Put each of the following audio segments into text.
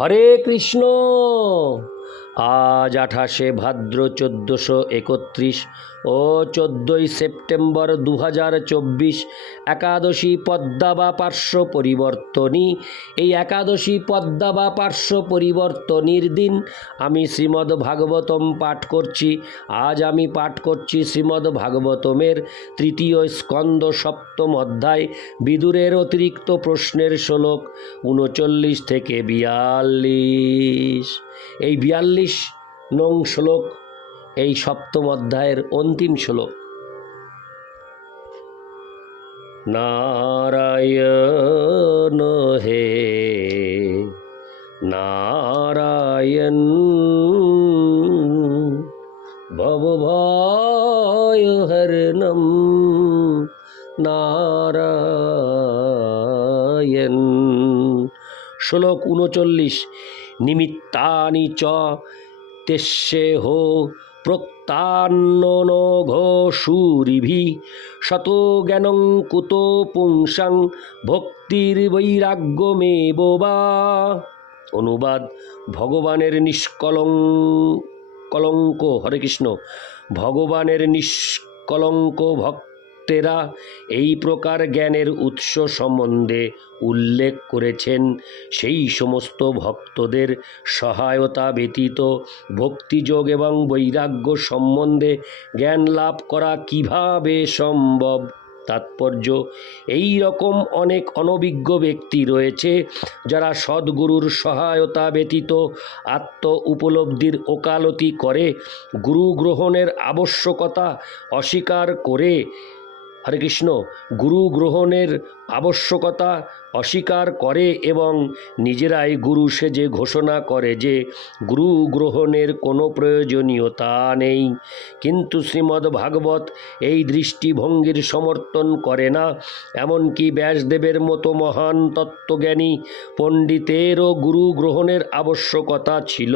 হরে কৃষ্ণ। আজ আঠাশে ভাদ্র চোদ্দোশো একত্রিশ ও চোদ্দোই সেপ্টেম্বর দু হাজার চব্বিশ একাদশী পদ্মা বা পার্শ্ব পরিবর্তনী। এই একাদশী পদ্মা বা পার্শ্ব পরিবর্তনীর দিন আমি শ্রীমদ্ ভাগবতম পাঠ করছি। আজ আমি পাঠ করছি শ্রীমদ্ ভাগবতমের তৃতীয় স্কন্দ সপ্তম অধ্যায়, বিদুরের অতিরিক্ত প্রশ্নের শ্লোক উনচল্লিশ থেকে বিয়াল্লিশ। এই বিয়াল্লিশ নং শ্লোক, এই সপ্তম অধ্যায়ের অন্তিম শ্লোক। নারায়ণ হে, নারায়ণ ভবভয় হরণম, নারায়ণ। শ্লোক উনচল্লিশ নিমিত্তানি চ তেস্যে হো প্রক্তান্ন ঘোষুরিভি শত জ্ঞানং কুত পুংসাং ভক্তির বৈরাগ্যমেব বা অনুবাদ ভগবানের নিষ্কলং কলঙ্ক। হরে কৃষ্ণ। ভগবানের নিষ্কলঙ্ক ভক্তেরা এই প্রকার জ্ঞানের উৎস সম্বন্ধে উল্লেখ করেছেন। সেই সমস্ত ভক্তদের সহায়তা ব্যতীত ভক্তিযোগ এবং বৈরাগ্য সম্বন্ধে জ্ঞান লাভ করা কীভাবে সম্ভব? তাৎপর্য, এই রকম অনেক অনভিজ্ঞ ব্যক্তি রয়েছে যারা সদ্গুরুর সহায়তা ব্যতীত আত্ম উপলব্ধির ওকালতি করে, গুরু গ্রহণের আবশ্যকতা অস্বীকার করে হরে কৃষ্ণ গুরু গ্রহণের আবশ্যকতা অস্বীকার করে এবং নিজেরাই গুরু সেজে ঘোষণা করে যে গুরু গ্রহণের কোনো প্রয়োজনীয়তা নেই। কিন্তু শ্রীমদ্ ভাগবত এই দৃষ্টিভঙ্গির সমর্থন করে না। এমনকি ব্যাসদেবের মতো মহান তত্ত্বজ্ঞানী পণ্ডিতেরও গুরু গ্রহণের আবশ্যকতা ছিল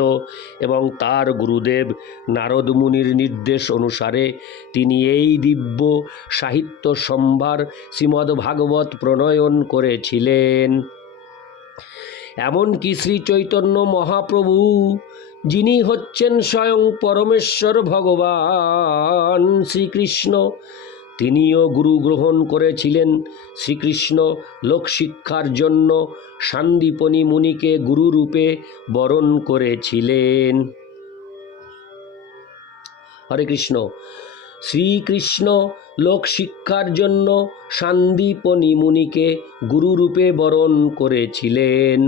এবং তার গুরুদেব নারদ মুনির নির্দেশ অনুসারে তিনি এই দিব্য সাহিত্য সম্ভার শ্রীমদ্ ভাগবত প্রণয়ন করেছিলেন। এমনকি শ্রী চৈতন্য মহাপ্রভু, যিনি হচ্ছেন স্বয়ং পরমেশ্বর ভগবান শ্রীকৃষ্ণ, তিনিও গুরু গ্রহণ করেছিলেন শ্রীকৃষ্ণ লোকশিক্ষার জন্য সান্দীপনী মুনিকে গুরুরূপে বরণ করেছিলেন। হরে কৃষ্ণ শ্রীকৃষ্ণ লোক শিক্ষার জন্য সান্দীপনী মুনিকে গুরুরূপে বরণ করেছিলেন।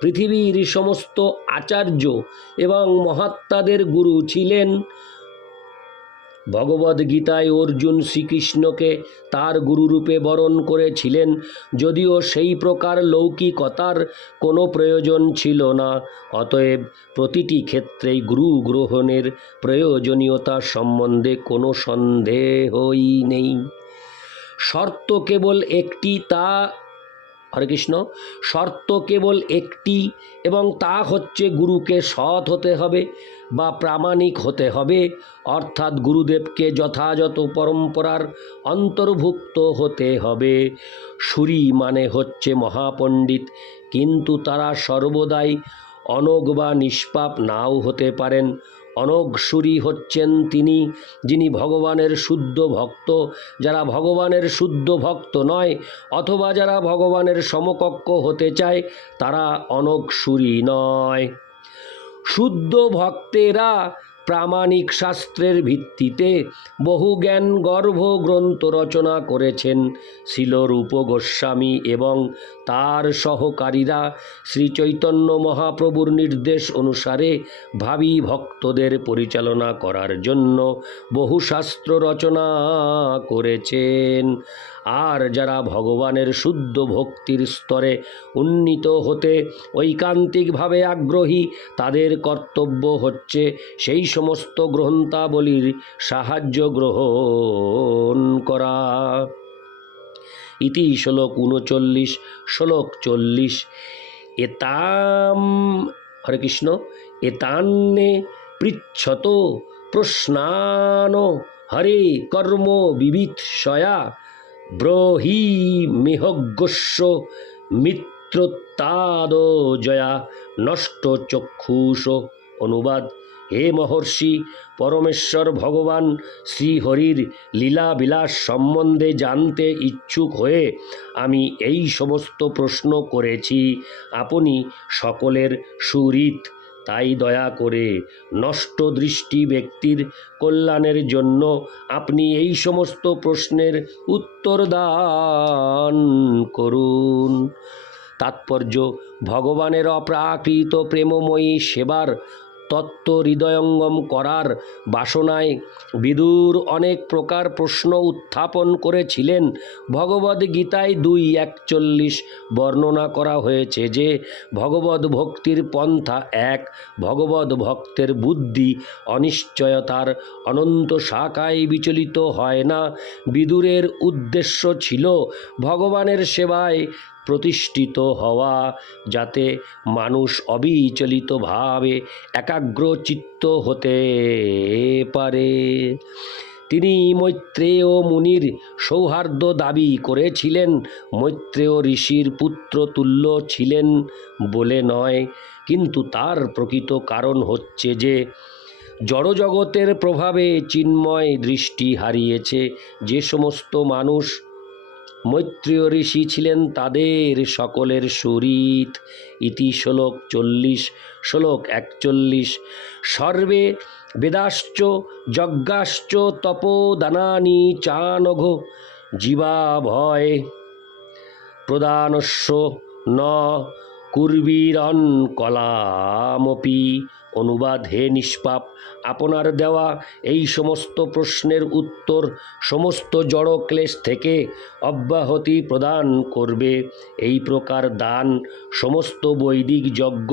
পৃথিবীর সমস্ত আচার্য এবং মহাত্মাদের গুরু ছিলেন ভগবদ্গীতায় অর্জুন শ্রীকৃষ্ণকে তার গুরুরূপে বরণ করেছিলেন, যদিও সেই প্রকার লৌকিকতার কোনো প্রয়োজন ছিল না। অতএব প্রতিটি ক্ষেত্রেই গুরু গ্রহণের প্রয়োজনীয়তা সম্বন্ধে কোনো সন্দেহই নেই। শর্ত কেবল একটি, তা হরে কৃষ্ণ শর্ত কেবল একটি এবং তা হচ্ছে গুরুকে সৎ হতে হবে বা প্রামাণিক হতে হবে, অর্থাৎ গুরুদেবকে যথাযথ পরম্পরার অন্তর্ভুক্ত হতে হবে। সুরি মানে হচ্ছে মহাপণ্ডিত, কিন্তু তারা সর্বদাই অনগ বা নিষ্পাপ নাও হতে পারেন। অনগসুরি হচ্ছেন তিনি, যিনি ভগবানের শুদ্ধ ভক্ত। যারা ভগবানের শুদ্ধ ভক্ত নয়, অথবা যারা ভগবানের সমকক্ষ হতে চায়, তারা অনগসুরী নয়। শুদ্ধ ভক্তেরা প্রামাণিক শাস্ত্রের ভিত্তিতে বহু জ্ঞান গর্ভ গ্রন্থ রচনা করেছেন শিলরূপ গোস্বামী এবং তার সহকারীরা শ্রী চৈতন্য মহাপ্রভুর নির্দেশ অনুসারে ভাবী ভক্তদের পরিচালনা করার জন্য বহু শাস্ত্র রচনা করেছেন। আর যারা ভগবানের শুদ্ধ ভক্তির স্তরে উন্নীত হতে ঐকান্তিকভাবে আগ্রহী, তাদের কর্তব্য হচ্ছে সেই সমস্ত গ্রন্থাবলীর সাহায্য গ্রহণ করা। ইতি শ্লোক উনচল্লিশ, শ্লোক চল্লিশ। এতাম, হরে কৃষ্ণ, এতান্নে পৃচ্ছত প্রশ্নান হরে কর্ম বিবিৎসয়া ব্রহি মেহগ্যস্য মিত্র মৈত্রোত্তাদ জয়া নষ্ট চক্ষুষ অনুবাদ। হে মহর্ষি, পরমেশ্বর ভগবান, শ্রীহরির লীলা বিলাস সম্বন্ধে জানতে ইচ্ছুক হয়ে আমি এই সমস্ত প্রশ্ন করেছি। আপনি সকলের সুরিত তাই দয়া করে নষ্ট দৃষ্টি ব্যক্তির কল্যাণের জন্য আপনি এই সমস্ত প্রশ্নের উত্তর দান করুন। তাৎপর্য, ভগবানের অপ্রাকৃত প্রেমময়ী সেবার তত্ত্ব হৃদয়ঙ্গম করার বাসনায় বিদুর অনেক প্রকার প্রশ্ন উত্থাপন করেছিলেন। ভগবদ গীতায় দুই একচল্লিশ বর্ণনা করা হয়েছে যে, ভগবদ ভক্তির পন্থা এক, ভগবদ ভক্তের বুদ্ধি অনিশ্চয়তার অনন্ত শাখায় বিচলিত হয় না। বিদুরের উদ্দেশ্য ছিল ভগবানের সেবায় প্রতিষ্ঠিত হওয়া যাতে মানুষ অবিচলিতভাবে একাগ্র চিত্ত হতে পারে। তিনি মৈত্রেয় মুনির সৌহার্দ্য দাবি করেছিলেন, মৈত্রেয় ঋষির পুত্র তুল্য ছিলেন বলে নয়, কিন্তু তার প্রকৃত কারণ হচ্ছে যে জড়জগতের প্রভাবে চিন্ময় দৃষ্টি হারিয়েছে। যে সমস্ত মানুষ মৈত্রীয় ঋষি ছিলেন তাদের সকলের সুরিত ইতি শ্লোক চল্লিশ, শ্লোক একচল্লিশ। সর্বে বেদাশ্চ যজ্ঞাশ্চ তপোদানানি চানঘ জীবাভয় প্রদানস্য ন কুর্বীরন কলামপি অনুবাদ হে নিষ্পাপ। আপনার দেওয়া এই সমস্ত প্রশ্নের উত্তর সমস্ত জড় ক্লেশ থেকে অব্যাহতি প্রদান করবে। এই প্রকার দান, সমস্ত বৈদিক যজ্ঞ,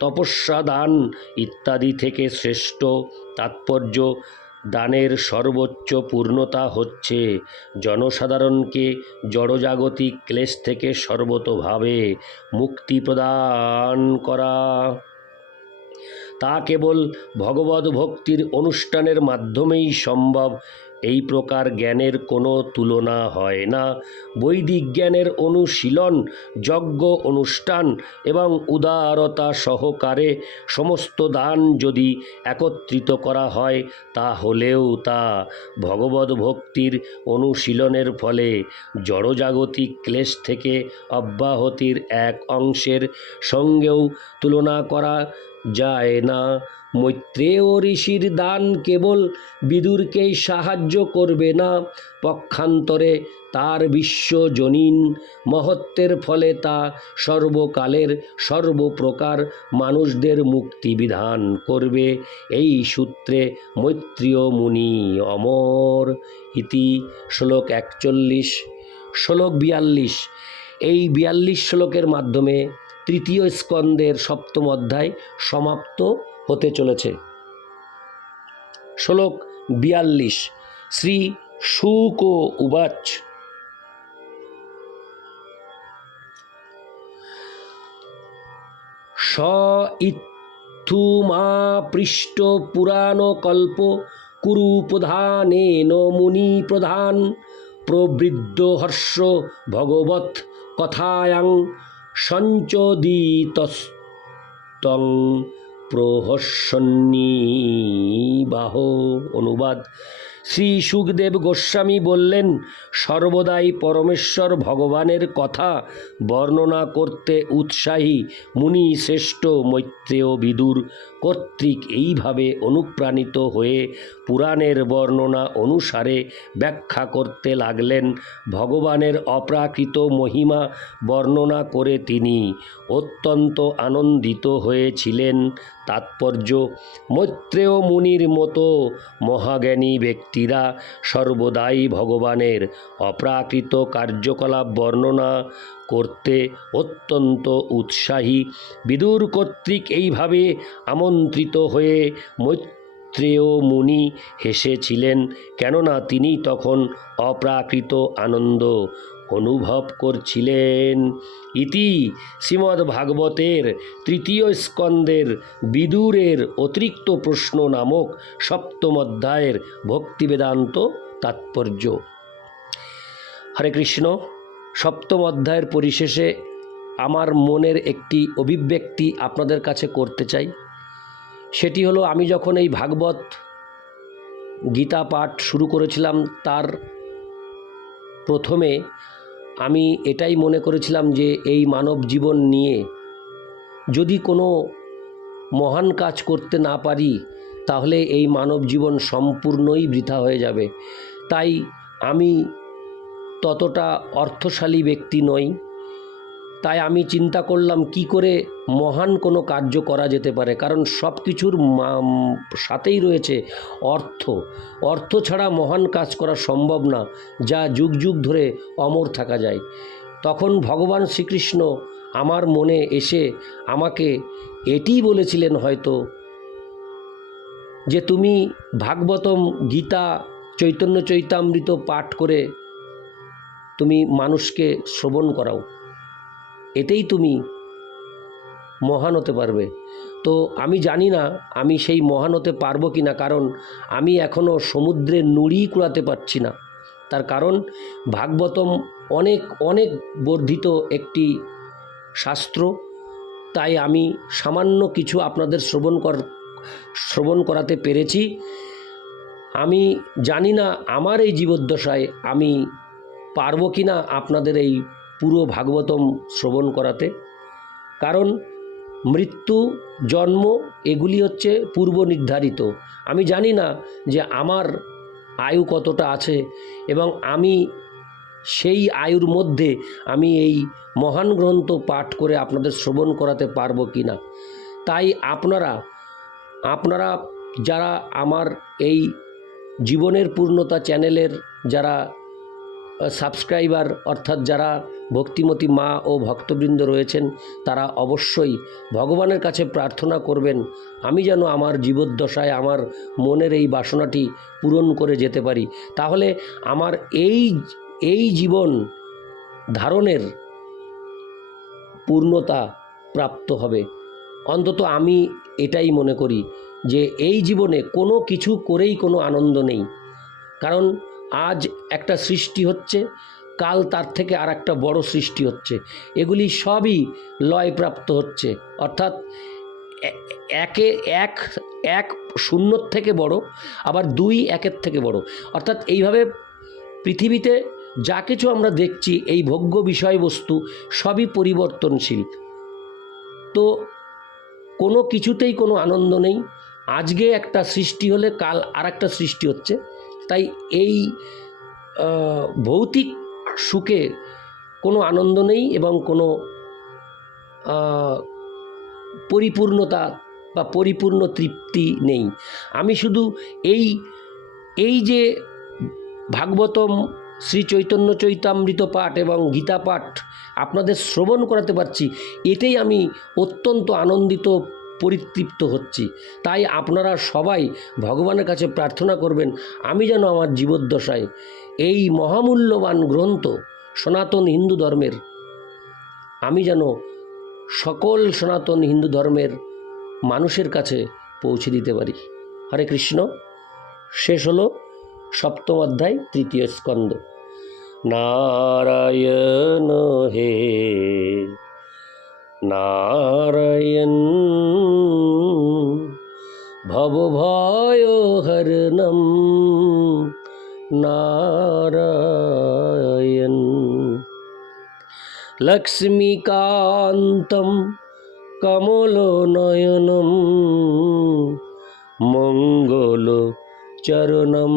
তপস্যা দান ইত্যাদি থেকে শ্রেষ্ঠ। তাৎপর্য দানের সর্বোচ্চ পূর্ণতা হচ্ছে জনসাধারণকে জড়জাগতিক ক্লেশ থেকে সর্বতোভাবে মুক্তি প্রদান করা। তা কেবল ভগবত ভক্তির অনুষ্ঠানের মাধ্যমেই সম্ভব এই প্রকার জ্ঞানের কোনো তুলনা হয় না। বৈদিক জ্ঞানের অনুশীলন, যজ্ঞ অনুষ্ঠান এবং উদারতা সহকারে সমস্ত দান যদি একত্রিত করা হয়, তাহলেও তা ভগবত ভক্তির অনুশীলনের ফলে জড়জাগতিক ক্লেশ থেকে অব্যাহতির এক অংশের সঙ্গেও তুলনা করা যায় না। মৈত্রেয় ঋষির দান কেবল বিদুরকেই সাহায্য করবে না। পক্ষান্তরে তার বিশ্বজনীন মহত্বের ফলে তা সর্বকালের সর্বপ্রকার মানুষদের মুক্তি বিধান করবে। এই সূত্রে মৈত্রীয় মুনি অমর। ইতি শ্লোক একচল্লিশ, শ্লোক বিয়াল্লিশ। এই বিয়াল্লিশ শ্লোকের মাধ্যমে তৃতীয় স্কন্দের সপ্তম অধ্যায় সমাপ্ত। হতে চলেছে। শ্লোক বিয়াল্লিশ, শ্রী শুক উবাচ। স ইত্থুমা পৃষ্ট পুরাণ কল্প কুরু প্রধানেন মুনি প্রধান। প্রবৃদ্ধ হর্ষ ভগবত কথায়াং সঞ্চদিতস্তং প্রহসন্নিবাহ অনুবাদ। শ্রী সুখদেব গোস্বামী বললেন, সর্বদাই পরমেশ্বর ভগবানের কথা বর্ণনা করতে উৎসাহী, মুনি শ্রেষ্ঠ মৈত্রেয় বিদুর কর্তৃক এইভাবে অনুপ্রাণিত হয়ে পুরাণের বর্ণনা অনুসারে ব্যাখ্যা করতে লাগলেন। ভগবানের অপ্রাকৃত মহিমা বর্ণনা করে তিনি অত্যন্ত আনন্দিত হয়েছিলেন। তাৎপর্য মৈত্রেয় মুনির মতো মহাজ্ঞানী ব্যক্তিরা সর্বদাই ভগবানের অপ্রাকৃত কার্যকলাপ বর্ণনা করতে অত্যন্ত উৎসাহী। বিদুর কর্তৃক এইভাবে আমন্ত্রিত হয়ে মৈত্রেয় মুনি হেসেছিলেন, কেননা তিনি তখন অপ্রাকৃত আনন্দ অনুভব করছিলেন। ইতি শ্রীমদ্ ভাগবতের তৃতীয় স্কন্দের বিদুরের অতিরিক্ত প্রশ্ন নামক সপ্তম অধ্যায়ের ভক্তিবেদান্ত তাৎপর্য। হরে কৃষ্ণ, সপ্তম অধ্যায়ের পরিশেষে আমার মনের একটি অভিব্যক্তি আপনাদের কাছে করতে চাই। সেটি হলো, আমি যখন এই ভাগবত গীতা পাঠ শুরু করেছিলাম, তার প্রথমে আমি এটাই মনে করেছিলাম যে এই মানব জীবন নিয়ে যদি কোনো মহান কাজ করতে না পারি, তাহলে এই মানব জীবন সম্পূর্ণই বৃথা হয়ে যাবে। তাই আমি ততটা অর্থশালী ব্যক্তি নই। তাই আমি চিন্তা করলাম কি করে মহান কোনো কার্য করা যেতে পারে। কারণ সব কিছুর সাথেই রয়েছে অর্থ। অর্থ ছাড়া মহান কাজ করা সম্ভব না, যা যুগ যুগ ধরে অমর থাকা যায়। তখন ভগবান শ্রীকৃষ্ণ আমার মনে এসে আমাকে এটিই বলেছিলেন হয়তো, যে তুমি ভাগবতম গীতা চৈতন্য চৈতামৃত পাঠ করে তুমি মানুষকে শ্রবণ করাও। এতেই তুমি মহান হতে পারবে। তো আমি জানি না আমি সেই মহান হতে পারব কি না কারণ আমি এখনও সমুদ্রে নুড়ি কুড়াতে পারছি না। তার কারণ ভাগবতম অনেক অনেক বর্ধিত একটি শাস্ত্র। তাই আমি সামান্য কিছু আপনাদের শ্রবণ কর, শ্রবণ করাতে পেরেছি। আমি জানি না আমার এই জীবদ্দশায় আমি পারব কি না আপনাদের এই পুরো ভাগবতম শ্রবণ করাতে। কারণ মৃত্যু, জন্ম এগুলি হচ্ছে পূর্ব নির্ধারিত। আমি জানি না যে আমার আয়ু কতটা আছে এবং আমি সেই আয়ুর মধ্যে আমি এই মহান গ্রন্থ পাঠ করে আপনাদের শ্রবণ করাতে পারব কি না তাই আপনারা আপনারা যারা আমার এই জীবনের পূর্ণতা চ্যানেলের যারা সাবস্ক্রাইবার অর্থাৎ যারা ভক্তিমতী মা ও ভক্তবৃন্দ রয়েছেন, তারা অবশ্যই ভগবানের কাছে প্রার্থনা করবেন, আমি যেন আমার জীবদ্দশায় আমার মনের এই বাসনাটি পূরণ করে যেতে পারি। তাহলে আমার এই এই জীবন ধারণের পূর্ণতা প্রাপ্ত হবে। অন্তত আমি এটাই মনে করি যে এই জীবনে কোনো কিছু করেই কোনো আনন্দ নেই। কারণ আজ একটা সৃষ্টি হচ্ছে কাল তার থেকে আর একটা বড় সৃষ্টি হচ্ছে। এগুলি সবই লয়প্রাপ্ত হচ্ছে। অর্থাৎ একে এক এক শূন্যর থেকে বড়, আবার দুই একের থেকে বড়। অর্থাৎ এইভাবে পৃথিবীতে যা কিছু আমরা দেখছি, এই ভোগ্য বিষয়বস্তু সবই পরিবর্তনশীল। তো কোনো কিছুতেই কোনো আনন্দ নেই। আজকে একটা সৃষ্টি হলে কাল আর একটা সৃষ্টি হচ্ছে। তাই এই ভৌতিক সুখে কোনো আনন্দ নেই এবং কোনো পরিপূর্ণতা বা পরিপূর্ণ তৃপ্তি নেই। আমি শুধু এই এই যে ভাগবতম শ্রী চৈতন্য চৈতামৃত পাঠ এবং গীতা পাঠ আপনাদের শ্রবণ করাতে পারছি, এতেই আমি অত্যন্ত আনন্দিত পরিতৃপ্ত হচ্ছি। তাই আপনারা সবাই ভগবানের কাছে প্রার্থনা করবেন, আমি যেন আমার জীবদ্দশায় এই মহামূল্যবান গ্রন্থ সনাতন হিন্দু ধর্মের, আমি যেন সকল সনাতন হিন্দু ধর্মের মানুষের কাছে পৌঁছে দিতে পারি। হরে কৃষ্ণ। শেষ হলো সপ্তম অধ্যায়, তৃতীয় স্কন্দ নারায়ণ হে নারায়ণ। ভবভয় হরণম। নারায়ণ। লক্ষ্মীকান্তম কমলনয়নম। মঙ্গল চরণম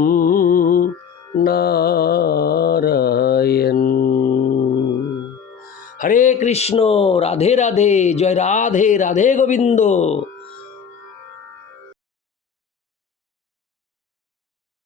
নারায়ণ। হরে কৃষ্ণ রাধে রাধে জয় রাধে রাধে গোবিন্দ।